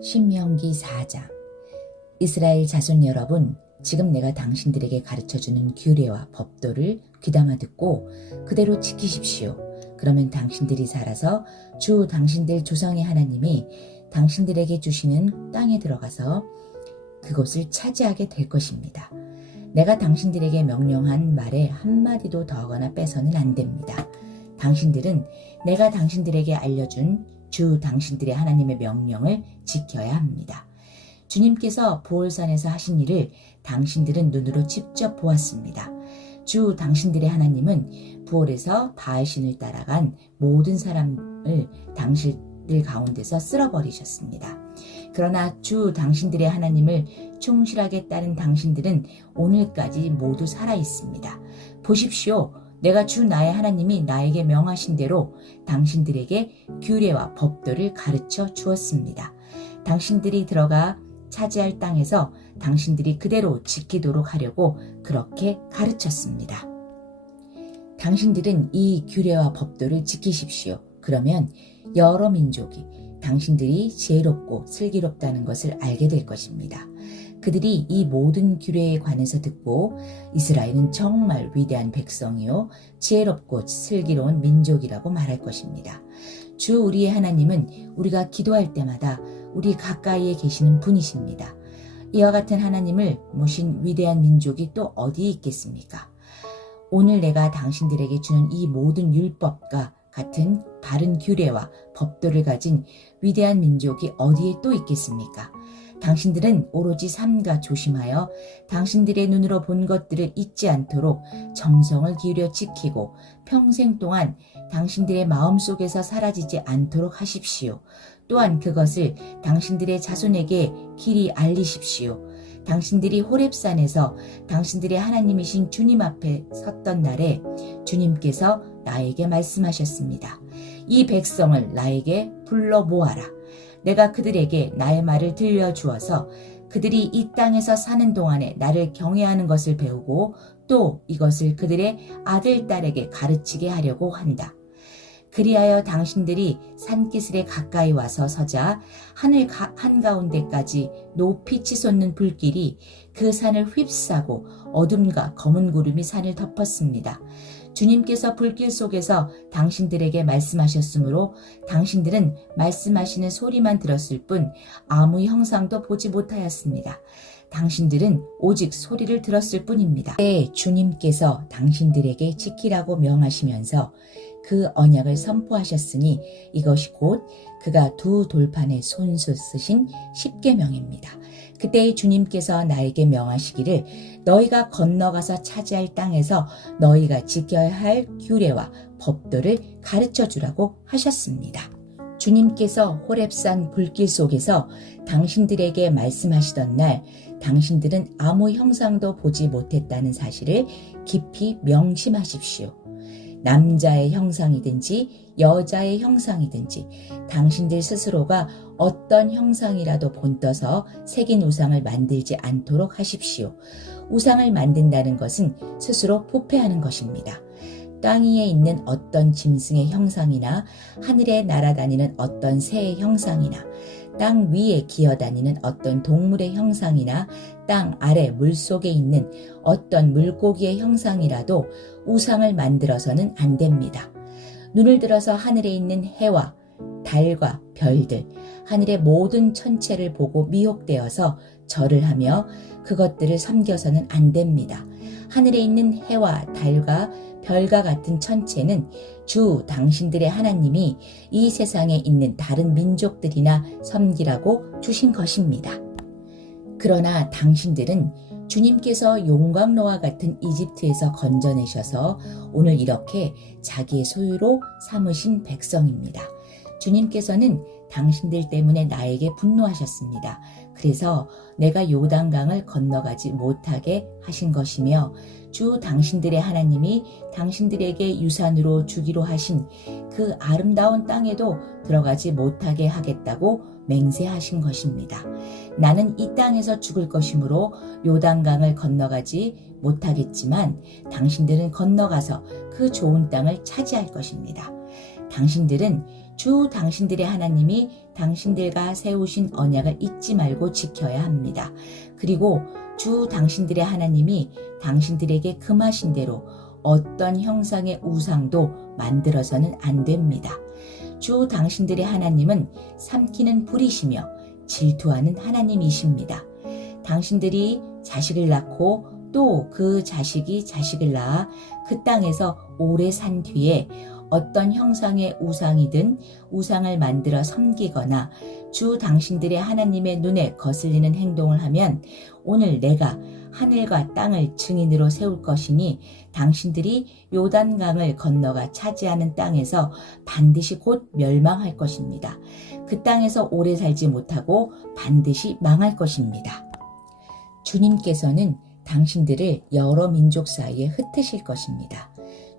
신명기 4장. 이스라엘 자손 여러분, 지금 내가 당신들에게 가르쳐주는 규례와 법도를 귀담아 듣고 그대로 지키십시오. 그러면 당신들이 살아서 주 당신들 조상의 하나님이 당신들에게 주시는 땅에 들어가서 그곳을 차지하게 될 것입니다. 내가 당신들에게 명령한 말에 한마디도 더하거나 빼서는 안 됩니다. 당신들은 내가 당신들에게 알려준 주 당신들의 하나님의 명령을 지켜야 합니다. 주님께서 보홀산에서 하신 일을 당신들은 눈으로 직접 보았습니다. 주 당신들의 하나님은 부올에서 바알신을 따라간 모든 사람을 당신들 가운데서 쓸어버리셨습니다. 그러나 주 당신들의 하나님을 충실하게 따른 당신들은 오늘까지 모두 살아 있습니다. 보십시오. 내가 주 나의 하나님이 나에게 명하신 대로 당신들에게 규례와 법도를 가르쳐 주었습니다. 당신들이 들어가 차지할 땅에서 당신들이 그대로 지키도록 하려고 그렇게 가르쳤습니다. 당신들은 이 규례와 법도를 지키십시오. 그러면 여러 민족이 당신들이 지혜롭고 슬기롭다는 것을 알게 될 것입니다. 그들이 이 모든 규례에 관해서 듣고 이스라엘은 정말 위대한 백성이요 지혜롭고 슬기로운 민족이라고 말할 것입니다. 주 우리의 하나님은 우리가 기도할 때마다 우리 가까이에 계시는 분이십니다. 이와 같은 하나님을 모신 위대한 민족이 또 어디에 있겠습니까? 오늘 내가 당신들에게 주는 이 모든 율법과 같은 바른 규례와 법도를 가진 위대한 민족이 어디에 또 있겠습니까? 당신들은 오로지 삼가 조심하여 당신들의 눈으로 본 것들을 잊지 않도록 정성을 기울여 지키고 평생 동안 당신들의 마음속에서 사라지지 않도록 하십시오. 또한 그것을 당신들의 자손에게 길이 알리십시오. 당신들이 호렙산에서 당신들의 하나님이신 주님 앞에 섰던 날에 주님께서 나에게 말씀하셨습니다. 이 백성을 나에게 불러 모아라. 내가 그들에게 나의 말을 들려주어서 그들이 이 땅에서 사는 동안에 나를 경외하는 것을 배우고 또 이것을 그들의 아들, 딸에게 가르치게 하려고 한다. 그리하여 당신들이 산기슭에 가까이 와서 서자 하늘 한가운데까지 높이 치솟는 불길이 그 산을 휩싸고 어둠과 검은 구름이 산을 덮었습니다. 주님께서 불길 속에서 당신들에게 말씀하셨으므로 당신들은 말씀하시는 소리만 들었을 뿐 아무 형상도 보지 못하였습니다. 당신들은 오직 소리를 들었을 뿐입니다. 주님께서 당신들에게 지키라고 명하시면서 그 언약을 선포하셨으니 이것이 곧 그가 두 돌판에 손수 쓰신 십계명입니다. 그때 주님께서 나에게 명하시기를 너희가 건너가서 차지할 땅에서 너희가 지켜야 할 규례와 법도를 가르쳐 주라고 하셨습니다. 주님께서 호렙산 불길 속에서 당신들에게 말씀하시던 날 당신들은 아무 형상도 보지 못했다는 사실을 깊이 명심하십시오. 남자의 형상이든지 여자의 형상이든지 당신들 스스로가 어떤 형상이라도 본떠서 새긴 우상을 만들지 않도록 하십시오. 우상을 만든다는 것은 스스로 부패하는 것입니다. 땅 위에 있는 어떤 짐승의 형상이나 하늘에 날아다니는 어떤 새의 형상이나 땅 위에 기어다니는 어떤 동물의 형상이나 땅 아래 물속에 있는 어떤 물고기의 형상이라도 우상을 만들어서는 안 됩니다. 눈을 들어서 하늘에 있는 해와 달과 별들, 하늘의 모든 천체를 보고 미혹되어서 절을 하며 그것들을 섬겨서는 안 됩니다. 하늘에 있는 해와 달과 별과 같은 천체는 주 당신들의 하나님이 이 세상에 있는 다른 민족들이나 섬기라고 주신 것입니다. 그러나 당신들은 주님께서 용광로와 같은 이집트에서 건져내셔서 오늘 이렇게 자기의 소유로 삼으신 백성입니다. 주님께서는 당신들 때문에 나에게 분노하셨습니다. 그래서 내가 요단강을 건너가지 못하게 하신 것이며 주 당신들의 하나님이 당신들에게 유산으로 주기로 하신 그 아름다운 땅에도 들어가지 못하게 하겠다고 맹세하신 것입니다. 나는 이 땅에서 죽을 것이므로 요단강을 건너가지 못하겠지만 당신들은 건너가서 그 좋은 땅을 차지할 것입니다. 당신들은 주 당신들의 하나님이 당신들과 세우신 언약을 잊지 말고 지켜야 합니다. 그리고 주 당신들의 하나님이 당신들에게 금하신 대로 어떤 형상의 우상도 만들어서는 안 됩니다. 주 당신들의 하나님은 삼키는 불이시며 질투하는 하나님이십니다. 당신들이 자식을 낳고 또 그 자식이 자식을 낳아 그 땅에서 오래 산 뒤에 어떤 형상의 우상이든 우상을 만들어 섬기거나 주 당신들의 하나님의 눈에 거슬리는 행동을 하면 오늘 내가 하늘과 땅을 증인으로 세울 것이니 당신들이 요단강을 건너가 차지하는 땅에서 반드시 곧 멸망할 것입니다. 그 땅에서 오래 살지 못하고 반드시 망할 것입니다. 주님께서는 당신들을 여러 민족 사이에 흩으실 것입니다.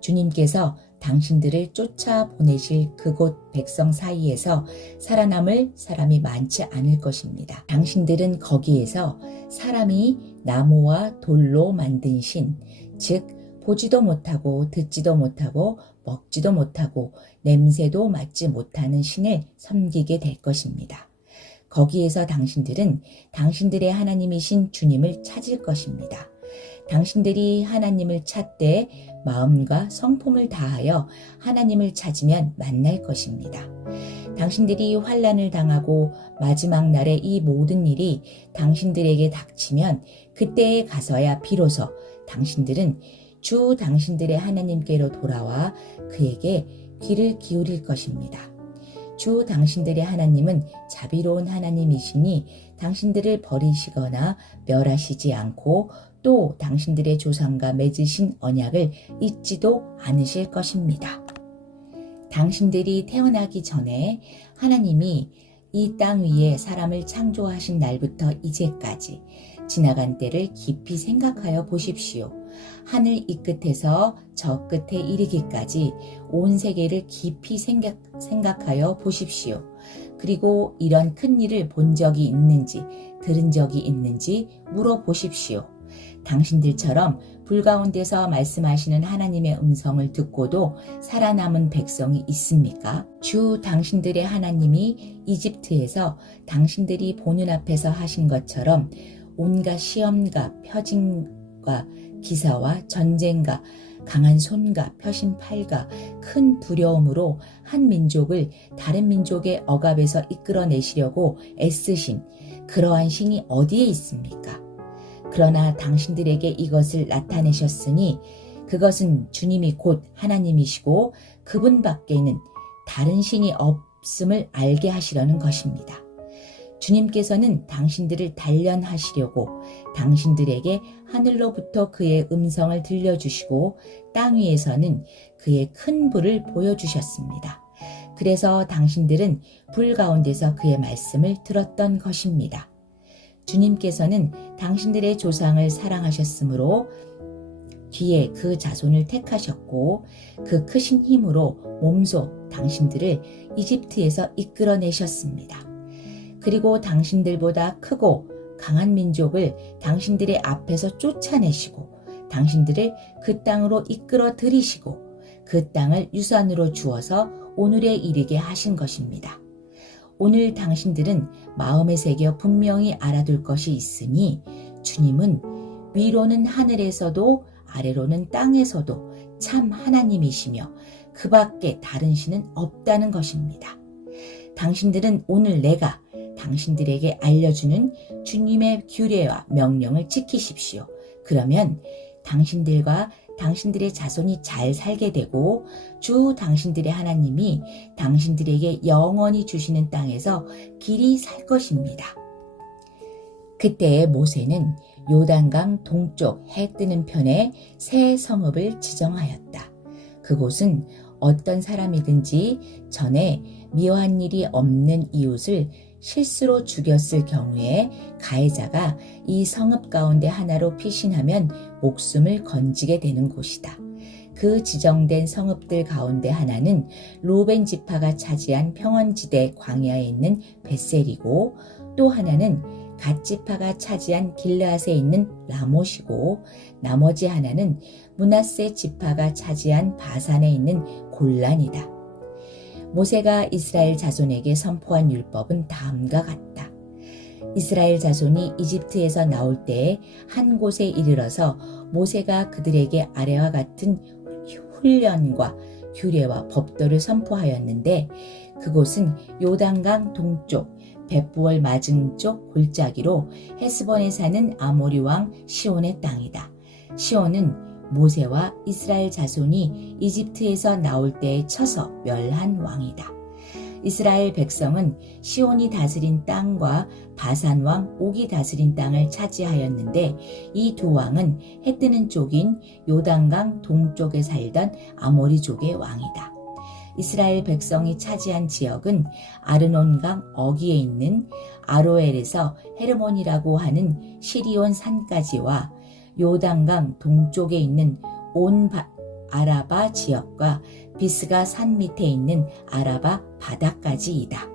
주님께서 당신들을 쫓아보내실 그곳 백성 사이에서 살아남을 사람이 많지 않을 것입니다. 당신들은 거기에서 사람이 나무와 돌로 만든 신, 즉 보지도 못하고 듣지도 못하고 먹지도 못하고 냄새도 맡지 못하는 신을 섬기게 될 것입니다. 거기에서 당신들은 당신들의 하나님이신 주님을 찾을 것입니다. 당신들이 하나님을 찾되 마음과 성품을 다하여 하나님을 찾으면 만날 것입니다. 당신들이 환난을 당하고 마지막 날에 이 모든 일이 당신들에게 닥치면 그때에 가서야 비로소 당신들은 주 당신들의 하나님께로 돌아와 그에게 귀를 기울일 것입니다. 주 당신들의 하나님은 자비로운 하나님이시니 당신들을 버리시거나 멸하시지 않고 또 당신들의 조상과 맺으신 언약을 잊지도 않으실 것입니다. 당신들이 태어나기 전에 하나님이 이 땅 위에 사람을 창조하신 날부터 이제까지 지나간 때를 깊이 생각하여 보십시오. 하늘 이 끝에서 저 끝에 이르기까지 온 세계를 깊이 생각하여 보십시오. 그리고 이런 큰 일을 본 적이 있는지 들은 적이 있는지 물어보십시오. 당신들처럼 불 가운데서 말씀하시는 하나님의 음성을 듣고도 살아남은 백성이 있습니까? 주 당신들의 하나님이 이집트에서 당신들이 보는 앞에서 하신 것처럼 온갖 시험과 표징과 기사와 전쟁과 강한 손과 펴신 팔과 큰 두려움으로 한 민족을 다른 민족의 억압에서 이끌어내시려고 애쓰신 그러한 신이 어디에 있습니까? 그러나 당신들에게 이것을 나타내셨으니 그것은 주님이 곧 하나님이시고 그분 밖에는 다른 신이 없음을 알게 하시려는 것입니다. 주님께서는 당신들을 단련하시려고 당신들에게 하늘로부터 그의 음성을 들려주시고 땅 위에서는 그의 큰 불을 보여주셨습니다. 그래서 당신들은 불 가운데서 그의 말씀을 들었던 것입니다. 주님께서는 당신들의 조상을 사랑하셨으므로 뒤에 그 자손을 택하셨고 그 크신 힘으로 몸소 당신들을 이집트에서 이끌어내셨습니다. 그리고 당신들보다 크고 강한 민족을 당신들의 앞에서 쫓아내시고 당신들을 그 땅으로 이끌어 들이시고 그 땅을 유산으로 주어서 오늘에 이르게 하신 것입니다. 오늘 당신들은 마음에 새겨 분명히 알아둘 것이 있으니 주님은 위로는 하늘에서도 아래로는 땅에서도 참 하나님이시며 그 밖에 다른 신은 없다는 것입니다. 당신들은 오늘 내가 당신들에게 알려주는 주님의 규례와 명령을 지키십시오. 그러면 당신들과 당신들의 자손이 잘 살게 되고 주 당신들의 하나님이 당신들에게 영원히 주시는 땅에서 길이 살 것입니다. 그때 모세는 요단강 동쪽 해 뜨는 편에 새 성읍을 지정하였다. 그곳은 어떤 사람이든지 전에 미워한 일이 없는 이웃을 실수로 죽였을 경우에 가해자가 이 성읍 가운데 하나로 피신하면 목숨을 건지게 되는 곳이다. 그 지정된 성읍들 가운데 하나는 루벤 지파가 차지한 평원지대 광야에 있는 벳셀이고 또 하나는 갓 지파가 차지한 길르앗에 있는 라못이고 나머지 하나는 므낫세 지파가 차지한 바산에 있는 골란이다. 모세가 이스라엘 자손에게 선포한 율법은 다음과 같다. 이스라엘 자손이 이집트에서 나올 때에 한 곳에 이르러서 모세가 그들에게 아래와 같은 훈련과 규례와 법도를 선포하였는데 그곳은 요단강 동쪽 벳부월 맞은쪽 골짜기로 헤스본에 사는 아모리 왕 시온의 땅이다. 시온은 모세와 이스라엘 자손이 이집트에서 나올 때에 쳐서 멸한 왕이다. 이스라엘 백성은 시온이 다스린 땅과 바산 왕 옥이 다스린 땅을 차지하였는데 이 두 왕은 해 뜨는 쪽인 요단강 동쪽에 살던 아모리족의 왕이다. 이스라엘 백성이 차지한 지역은 아르논강 어귀에 있는 아로엘에서 헤르몬이라고 하는 시리온 산까지와 요단강 동쪽에 있는 온 아라바 지역과 비스가 산 밑에 있는 아라바 바다까지이다.